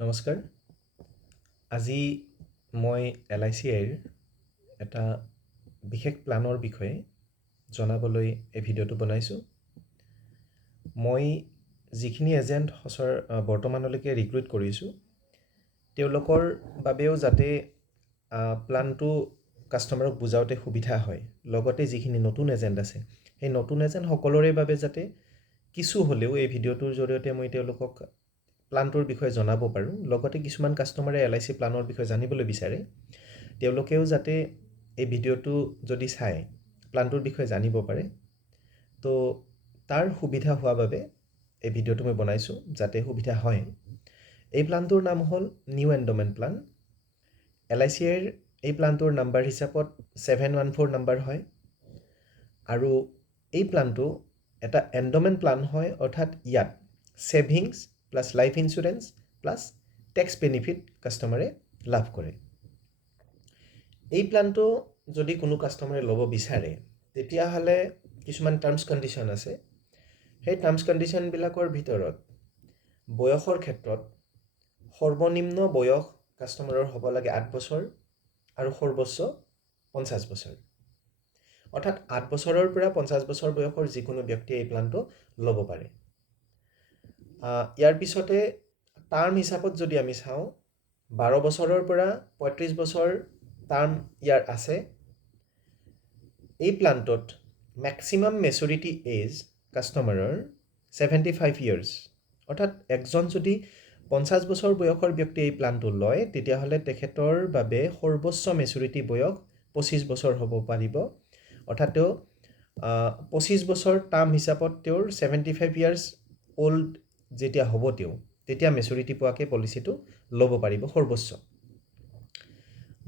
নমস্কাৰ। আজি মই LICৰ এটা বিশেষ প্লানৰ বিষয়ে জনাবলৈ এই ভিডিঅ'টো বনাইছোঁ। মই যিখিনি এজেণ্ট বৰ্তমানলৈকে ৰিক্ৰুইট কৰিছোঁ তেওঁলোকৰ বাবেও যাতে প্লানটো কাষ্টমাৰক বুজাওঁতে সুবিধা হয়, লগতে যিখিনি নতুন এজেণ্ট আছে সেই নতুন এজেণ্ট সকলোৰে বাবে যাতে কিছু হ'লেও এই ভিডিঅ'টোৰ জৰিয়তে মই তেওঁলোকক প্লানটোৰ বিষয়ে জনাব পাৰোঁ। লগতে কিছুমান কাষ্টমাৰে LIC প্লানৰ বিষয়ে জানিবলৈ বিচাৰে, তেওঁলোকেও যাতে এই ভিডিঅ'টো যদি চাই প্লানটোৰ বিষয়ে জানিব পাৰে। তো তাৰ সুবিধা হোৱা বাবে এই ভিডিঅ'টো মই বনাইছোঁ, যাতে সুবিধা হয়। এই প্লানটোৰ নাম হ'ল নিউ এণ্ডমেণ্ট প্লান। LICৰ এই প্লানটোৰ নাম্বাৰ হিচাপত 714 নাম্বাৰ হয় আৰু এই প্লানটো এটা এণ্ডমেণ্ট প্লান হয়, অৰ্থাৎ ইয়াত savings plus life insurance plus tax benefit কাষ্টমাৰে লাভ কৰে। এই প্লানটো যদি কোনো কাষ্টমাৰে ল'ব বিচাৰে তেতিয়াহ'লে কিছুমান টাৰ্মছ কণ্ডিশ্যন আছে। সেই টাৰ্মছ কণ্ডিশ্যনবিলাকৰ ভিতৰত বয়সৰ ক্ষেত্ৰত সৰ্বনিম্ন বয়স কাষ্টমাৰৰ হ'ব লাগে 8 বছৰ আৰু সৰ্বোচ্চ 50 বছৰ। অৰ্থাৎ 8 বছৰৰ পৰা 50 বছৰ বয়সৰ যিকোনো ব্যক্তিয়ে এই প্লানটো ল'ব পাৰে। ইয়াৰ পিছতে টাৰ্ম হিচাপত যদি আমি চাওঁ 12 বছৰৰ পৰা 35 বছৰ টাৰ্ম ইয়াৰ আছে। এই প্লানটোত মেক্সিমাম মেচুৰিটি এজ কাষ্টমাৰৰ 75 ইয়াৰ্ছ। অৰ্থাৎ একজন যদি 50 বছৰ বয়সৰ ব্যক্তিয়ে এই প্লানটো লয় তেতিয়াহ'লে তেখেতৰ বাবে সৰ্বোচ্চ মেচুৰিটি বয়স 25 বছৰ হ'ব পাৰিব। অৰ্থাৎ তেওঁ 25 বছৰ টাৰ্ম হিচাপত তেওঁৰ 75 ইয়াৰ্ছ অল্ড যেতিয়া হ'ব তেতিয়া মেচুৰিটি পোৱাকৈ পলিচিটো ল'ব পাৰিব সৰ্বোচ্চ।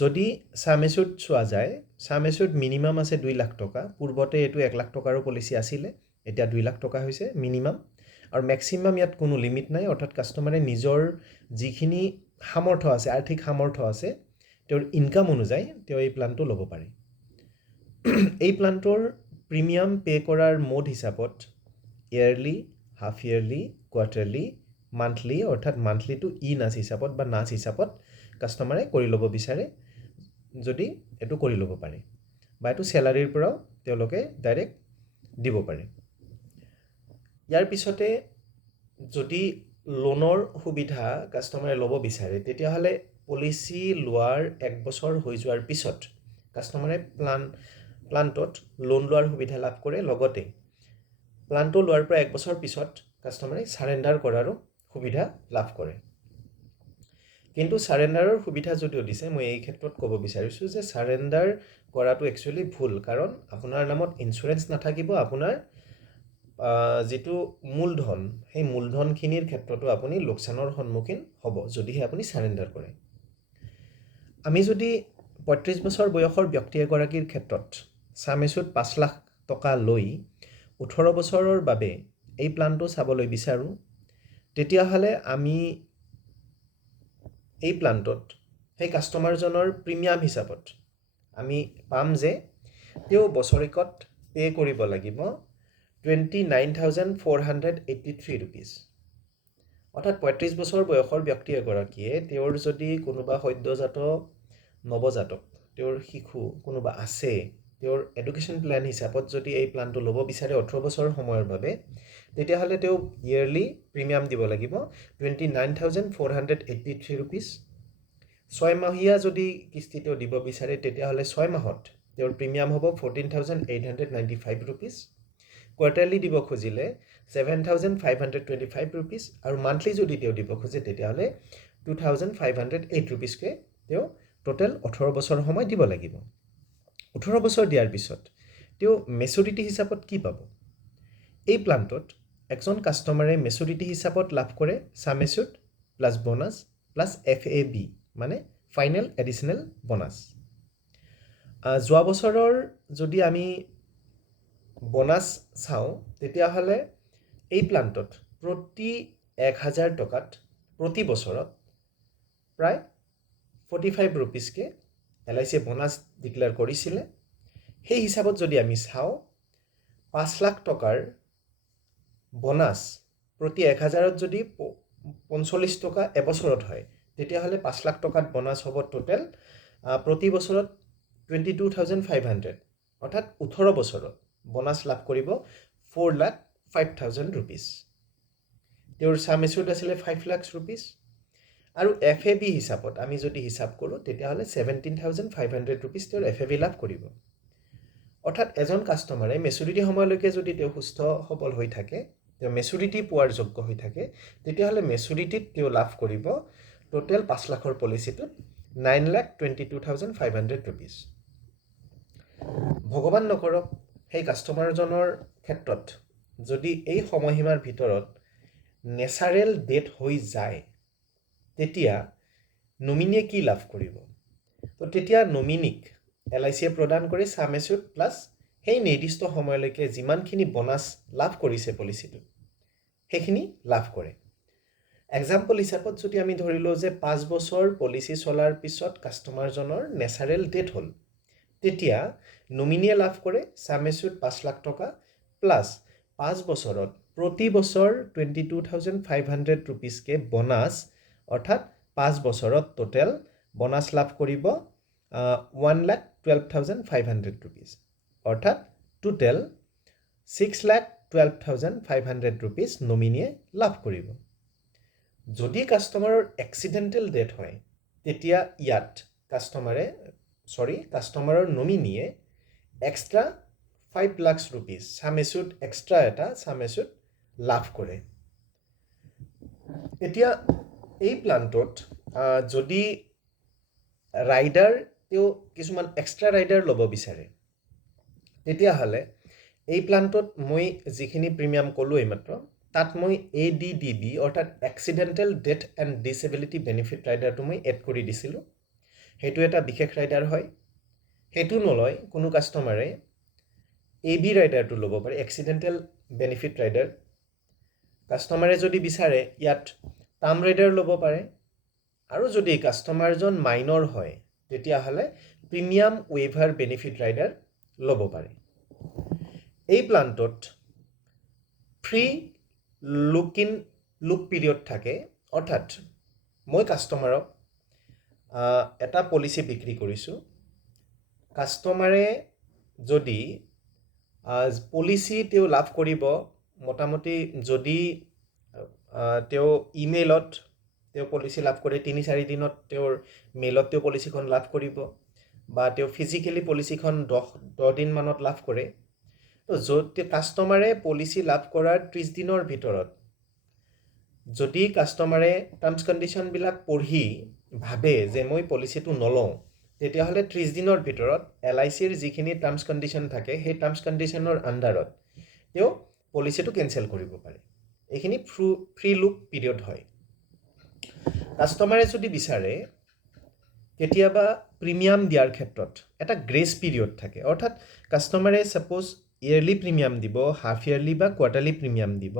যদি ছাম এচিউৰ্ড চোৱা যায়, ছাম এচিউৰ্ড মিনিমাম আছে 2 লাখ টকা। পূৰ্বতে এইটো 1 লাখ টকাৰো পলিচি আছিলে, এতিয়া 2 লাখ টকা হৈছে মিনিমাম। আৰু মেক্সিমাম ইয়াত কোনো লিমিট নাই, অৰ্থাৎ কাষ্টমাৰে নিজৰ যিখিনি সামৰ্থ্য আছে, আৰ্থিক সামৰ্থ্য আছে, তেওঁৰ ইনকাম অনুযায়ী তেওঁ এই প্লানটো ল'ব পাৰে। এই প্লানটোৰ প্ৰিমিয়াম পে' কৰাৰ মোড হিচাপত yearly, half yearly, quarterly, monthly, অৰ্থাৎ মান্থলিটো নাচ হিচাপত বা নাচ হিচাপত কাষ্টমাৰে কৰি ল'ব বিচাৰে যদি এইটো কৰি ল'ব পাৰে, বা এইটো চেলাৰীৰ পৰাও তেওঁলোকে ডাইৰেক্ট দিব পাৰে। ইয়াৰ পিছতে যদি লোনৰ সুবিধা কাষ্টমাৰে ল'ব বিচাৰে তেতিয়াহ'লে পলিচি লোৱাৰ 1 বছৰ হৈ যোৱাৰ পিছত কাষ্টমাৰে প্লানটোত লোন লোৱাৰ সুবিধা লাভ কৰে। লগতে প্লানটো লোৱাৰ পৰা 1 বছৰ পিছত কাষ্টমাৰে ছাৰেণ্ডাৰ কৰাৰো সুবিধা লাভ কৰে। কিন্তু ছাৰেণ্ডাৰৰ সুবিধা যদিও দিছে, মই এই ক্ষেত্ৰত ক'ব বিচাৰিছোঁ যে ছাৰেণ্ডাৰ কৰাটো একচুৱেলি ভুল, কাৰণ আপোনাৰ নামত ইঞ্চুৰেঞ্চ নাথাকিব। আপোনাৰ যিটো মূলধন, সেই মূলধনখিনিৰ ক্ষেত্ৰতো আপুনি লোকচানৰ সন্মুখীন হ'ব যদিহে আপুনি ছাৰেণ্ডাৰ কৰে। আমি যদি 35 বছৰ বয়সৰ ব্যক্তি এগৰাকীৰ ক্ষেত্ৰত ছাম এচিউৰ্ড 5 লাখ টকা লৈ 18 বছৰৰ বাবে এই প্লানটো চাবলৈ বিচাৰোঁ, তেতিয়াহ'লে আমি এই প্লানটোত সেই কাষ্টমাৰজনৰ প্ৰিমিয়াম হিচাপত আমি পাম যে তেওঁ বছৰেকত পে' কৰিব লাগিব 29,483 ৰুপিজ। অৰ্থাৎ 35 বছৰ বয়সৰ ব্যক্তি এগৰাকীয়ে তেওঁৰ যদি কোনোবা সদ্যজাত নৱজাতক, তেওঁৰ শিশু কোনোবা আছে, তেওঁৰ এডুকেশ্যন প্লেন হিচাপত যদি এই প্লানটো ল'ব বিচাৰে 18 বছৰ সময়ৰ বাবে, তেতিয়াহ'লে তেওঁ ইয়েৰলি প্ৰিমিয়াম দিব লাগিব 29,483 ৰুপিজ। 6 মাহীয়া যদি কিস্তি তেওঁ দিব বিচাৰে তেতিয়াহ'লে 6 মাহত তেওঁৰ প্ৰিমিয়াম হ'ব 14,895 ৰুপিজ। কোৱাৰ্টাৰলি দিব খুজিলে 7,525 ৰুপিজ, আৰু মান্থলি যদি তেওঁ দিব খোজে তেতিয়াহ'লে 2,508 ৰুপিজকৈ তেওঁ টোটেল 18 বছৰ সময় দিব লাগিব। 18 বছৰ দিয়াৰ পিছত তেওঁ মেচুৰিটি হিচাপত কি পাব? এই প্লানটোত এজন কাষ্টমাৰে মেচুৰিটি হিচাপত লাভ কৰে sum assured plus bonus plus FAB, মানে ফাইনেল এডিশ্যনেল বনাছ। যোৱা বছৰৰ যদি আমি বনাছ চাওঁ তেতিয়াহ'লে এই প্লানটোত প্ৰতি 1,000 টকাত প্ৰতি বছৰত প্ৰায় 45 ৰুপিজকৈ LICয়ে বনাছ ডিক্লেয়াৰ কৰিছিলে। সেই হিচাপত যদি আমি চাওঁ 5 লাখ টকাৰ বনাছ প্ৰতি 1,000ত যদি 45 টকা এবছৰত হয় তেতিয়াহ'লে 5 লাখ টকাত বোনাছ হ'ব টোটেল প্ৰতি বছৰত 22,500 অৰ্থাৎ 18 বছৰত বোনাছ লাভ কৰিব 4,05,000 rupees তেওঁৰ সাম এছুড আছিলে 5 লাখ rupees আৰু FAB হিচাপত আমি যদি হিচাপ কৰোঁ তেতিয়াহ'লে 17,500 rupees তেওঁৰ FAB লাভ কৰিব অৰ্থাৎ এজন কাষ্টমাৰে মেচুৰিটি সময়লৈকে যদি তেওঁ সুস্থ সবল হৈ থাকে তেওঁ মেচুৰিটি পোৱাৰ যোগ্য হৈ থাকে তেতিয়াহ'লে মেচুৰিটিত তেওঁ লাভ কৰিব টোটেল 5 লাখৰ পলিচিটোত 9,22,500 rupees ভগৱান নকৰক সেই কাষ্টমাৰজনৰ ক্ষেত্ৰত যদি এই সময়সীমাৰ ভিতৰত নেচাৰেল ডেথ হৈ যায় তেতিয়া নমিনিয়ে কি লাভ কৰিব তো তেতিয়া নমিনিক LICয়ে প্ৰদান কৰে সাম এছুড প্লাছ সেই নিৰ্দিষ্ট সময়লৈকে যিমানখিনি বোনাছ লাভ কৰিছে পলিচিটো সেইখিনি লাভ কৰে এক্সাম্পল হিচাপত যদি আমি ধৰি লওঁ যে 5 বছৰ পলিচি চলাৰ পিছত কাষ্টমাৰজনৰ নেচাৰেল ডেথ হ'ল তেতিয়া নমিনিয়ে লাভ কৰে সাম এছুড 5 লাখ টকা প্লাছ 5 বছৰত প্ৰতি বছৰ 22,500 rupeesকে বোনাছ অৰ্থাৎ 5 বছৰত টোটেল বোনাছ লাভ কৰিব 1,12,500 rupees অৰ্থাৎ টোটেল 6,12,500 rupees নমিনিয়ে লাভ কৰিব যদি কাষ্টমাৰৰ এক্সিডেণ্টেল ডেথ হয় তেতিয়া ইয়াত কাষ্টমাৰৰ নমিনিয়ে এক্সট্ৰা 5 লাখ rupees সাম এছুড এক্সট্ৰা এটা সাম এছুড লাভ কৰে এতিয়া এই প্লানটোত যদি ৰাইডাৰ তেওঁ কিছুমান এক্সট্ৰা ৰাইডাৰ ল'ব বিচাৰে তেতিয়াহ'লে এই প্লানটোত মই যিখিনি প্ৰিমিয়াম ক'লোঁ এইমাত্ৰ তাত মই ADDB অৰ্থাৎ accidental death and disability benefit ৰাইডাৰটো মই এড কৰি দিছিলোঁ সেইটো এটা বিশেষ ৰাইডাৰ হয় সেইটো নলয় কোনো কাষ্টমাৰে AB ৰাইডাৰটো ল'ব পাৰে এক্সিডেণ্টেল বেনিফিট ৰাইডাৰ কাষ্টমাৰে যদি বিচাৰে ইয়াত টাৰ্ম ৰাইডাৰ ল'ব পাৰে আৰু যদি কাষ্টমাৰজন মাইনৰ হয় তেতিয়াহ'লে প্ৰিমিয়াম ৱেইভাৰ বেনিফিট ৰাইডাৰ ল'ব পাৰে এই প্লানটোত ফ্ৰী লুক পিৰিয়ড থাকে অৰ্থাৎ মই কাষ্টমাৰক এটা পলিচি বিক্ৰী কৰিছোঁ কাষ্টমাৰে যদি পলিচি তেওঁ লাভ কৰিব মোটামুটি যদি তেওঁ ইমেইলত তেওঁ পলিচি লাভ কৰে 3-4 দিনত তেওঁৰ মেইলত তেওঁ পলিচিখন লাভ কৰিব বা তেওঁ ফিজিকেলি পলিচিখন 10 দিনমানত লাভ কৰে তো যদি কাষ্টমাৰে পলিচি লাভ কৰাৰ 30 দিনৰ ভিতৰত যদি কাষ্টমাৰে টাৰ্মছ কণ্ডিশ্যনবিলাক পঢ়ি ভাবে যে মই পলিচিটো নলওঁ তেতিয়াহ'লে 30 দিনৰ ভিতৰত LICৰ যিখিনি টাৰ্মছ কণ্ডিশ্যন থাকে সেই টাৰ্মছ কণ্ডিশ্যনৰ আণ্ডাৰত তেওঁ পলিচিটো কেঞ্চেল কৰিব পাৰে এইখিনি ফ্ৰী লুক পিৰিয়ড হয় কাষ্টমাৰে যদি বিচাৰে কেতিয়াবা প্ৰিমিয়াম দিয়াৰ ক্ষেত্ৰত এটা গ্ৰেছ পিৰিয়ড থাকে অৰ্থাৎ কাষ্টমাৰে ছাপোজ ইয়াৰলি প্ৰিমিয়াম দিব হাফ ইয়াৰলি বা কোৱাৰ্টাৰলি প্ৰিমিয়াম দিব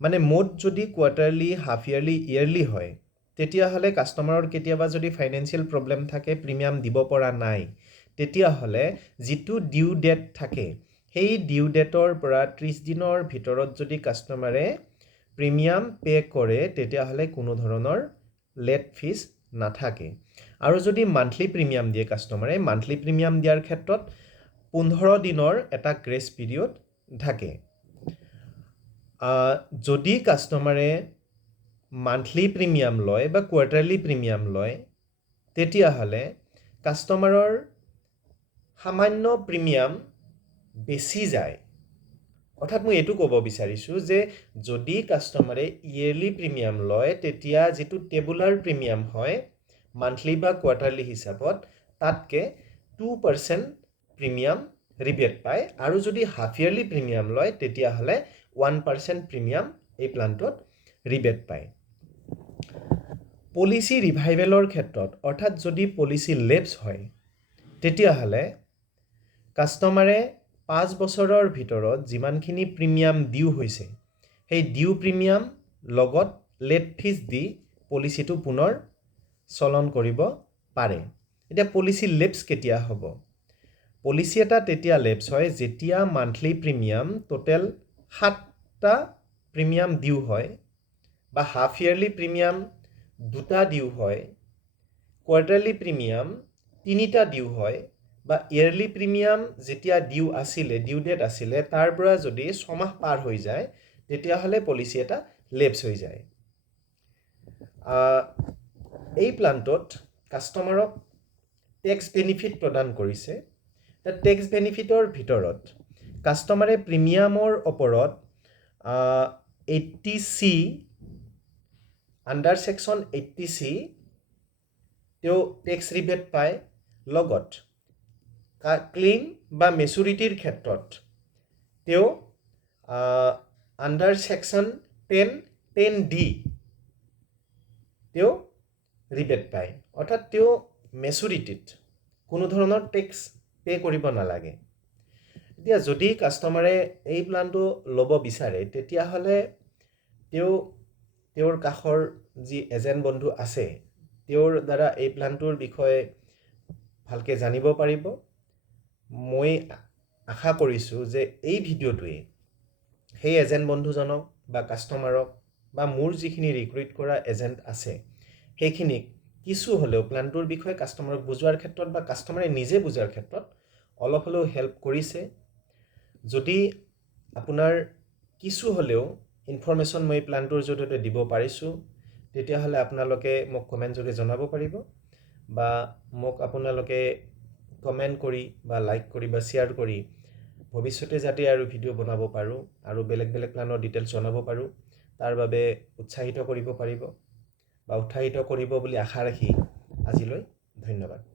মানে মোট যদি কোৱাৰ্টাৰলি হাফ ইয়াৰলি ইয়াৰলি হয় তেতিয়াহ'লে কাষ্টমাৰৰ কেতিয়াবা যদি ফাইনেন্সিয়েল প্ৰব্লেম থাকে প্ৰিমিয়াম দিব পৰা নাই তেতিয়াহ'লে যিটো ডিউ ডেট থাকে সেই ডিউ ডেটৰ পৰা 30 দিনৰ ভিতৰত যদি কাষ্টমাৰে প্ৰিমিয়াম পে কৰে তেতিয়াহ'লে কোনো ধৰণৰ লেট ফিজ নাথাকে আৰু যদি মান্থলি প্ৰিমিয়াম দিয়ে কাষ্টমাৰে মান্থলি প্ৰিমিয়াম দিয়াৰ ক্ষেত্ৰত 15 দিনৰ এটা গ্ৰেছ পিৰিয়ড থাকে যদি কাষ্টমাৰে মান্থলি প্ৰিমিয়াম লয় বা কোৱাৰ্টাৰলি প্ৰিমিয়াম লয় তেতিয়াহ'লে কাষ্টমাৰৰ সামান্য প্ৰিমিয়াম বেছি যায় অৰ্থাৎ মই এইটো ক'ব বিচাৰিছোঁ যে যদি কাষ্টমাৰে ইয়েৰলি প্ৰিমিয়াম লয় তেতিয়া যিটো টেবুলাৰ প্ৰিমিয়াম হয় মান্থলি বা কোৱাৰ্টাৰলি হিচাপত তাতকৈ 2% প্ৰিমিয়াম ৰিবেট পায় আৰু যদি হাফ ইয়াৰলি প্ৰিমিয়াম লয় তেতিয়াহ'লে 1% প্ৰিমিয়াম এই প্লানটোত ৰিবেট পায় পলিচি ৰিভাইভেলৰ ক্ষেত্ৰত অৰ্থাৎ যদি পলিচি লেপছ হয় তেতিয়াহ'লে কাষ্টমাৰে 5 বছৰৰ ভিতৰত যিমানখিনি প্ৰিমিয়াম ডিউ হৈছে সেই ডিউ প্ৰিমিয়াম লগত লেট ফিজ দি পলিচিটো পুনৰ চলন কৰিব পাৰে এতিয়া পলিচি লেপছ কেতিয়া হ'ব পলিচি এটা তেতিয়া লেপছ হয় যেতিয়া মান্থলি প্ৰিমিয়াম টোটেল 7টা প্ৰিমিয়াম ডিউ হয় বা হাফ ইয়াৰলি প্ৰিমিয়াম 2টা ডিউ হয়, কোৱাৰ্টাৰলি প্ৰিমিয়াম 3টা ডিউ হয়, বা ইয়াৰলি প্ৰিমিয়াম যেতিয়া ডিউ আছিলে, ডিউ ডেট আছিলে, তাৰ পৰা যদি 6 মাহ পাৰ হৈ যায় তেতিয়াহ'লে পলিচি এটা লেপছ হৈ যায়। এই প্লানটোত কাষ্টমাৰক টেক্স বেনিফিট প্ৰদান কৰিছে। টেক্স বেনিফিটৰ ভিতৰত কাষ্টমাৰে প্ৰিমিয়ামৰ ওপৰত 80C আণ্ডাৰ ছেকশ্যন 80C তেওঁ টেক্স ৰিবেট পায়। লগত ক্লেইম বা মেচুৰিটিৰ ক্ষেত্ৰত তেওঁ আণ্ডাৰ ছেকশ্যন 10D তেওঁ ৰিবেট পায়। অৰ্থাৎ তেওঁ মেচুৰিটিত কোনো ধৰণৰ টেক্স পে' কৰিব নালাগে। এতিয়া যদি কাষ্টমাৰে এই প্লানটো ল'ব বিচাৰে তেতিয়াহ'লে তেওঁৰ কাষৰ যি এজেণ্ট বন্ধু আছে তেওঁৰ দ্বাৰা এই প্লানটোৰ বিষয়ে ভালকৈ জানিব পাৰিব। মই আশা কৰিছোঁ যে এই ভিডিঅ'টোৱে সেই এজেণ্ট বন্ধুজনক বা কাষ্টমাৰক বা মোৰ যিখিনি ৰিক্ৰুইট কৰা এজেণ্ট আছে সেইখিনিক কিছু হ'লেও প্লানটোৰ বিষয়ে কাষ্টমাৰক বুজোৱাৰ ক্ষেত্ৰত বা কাষ্টমাৰে নিজে বুজাৰ ক্ষেত্ৰত অলপ হ'লেও হেল্প কৰিছে। যদি আপোনাৰ কিছু হ'লেও ইনফৰমেশ্যন মই প্লানটোৰ জৰিয়তে দিব পাৰিছোঁ তেতিয়াহ'লে আপোনালোকে মোক কমেণ্ট যোগে জনাব পাৰিব, বা মোক আপোনালোকে কমেণ্ট কৰি বা লাইক কৰি বা শ্বেয়াৰ কৰি ভৱিষ্যতে যাতে আৰু ভিডিঅ' বনাব পাৰোঁ আৰু বেলেগ বেলেগ প্লানৰ ডিটেইলছ জনাব পাৰোঁ তাৰ বাবে উৎসাহিত কৰিব পাৰিব বা উৎসাহিত কৰিব বুলি আশা ৰাখি আজিলৈ ধন্যবাদ।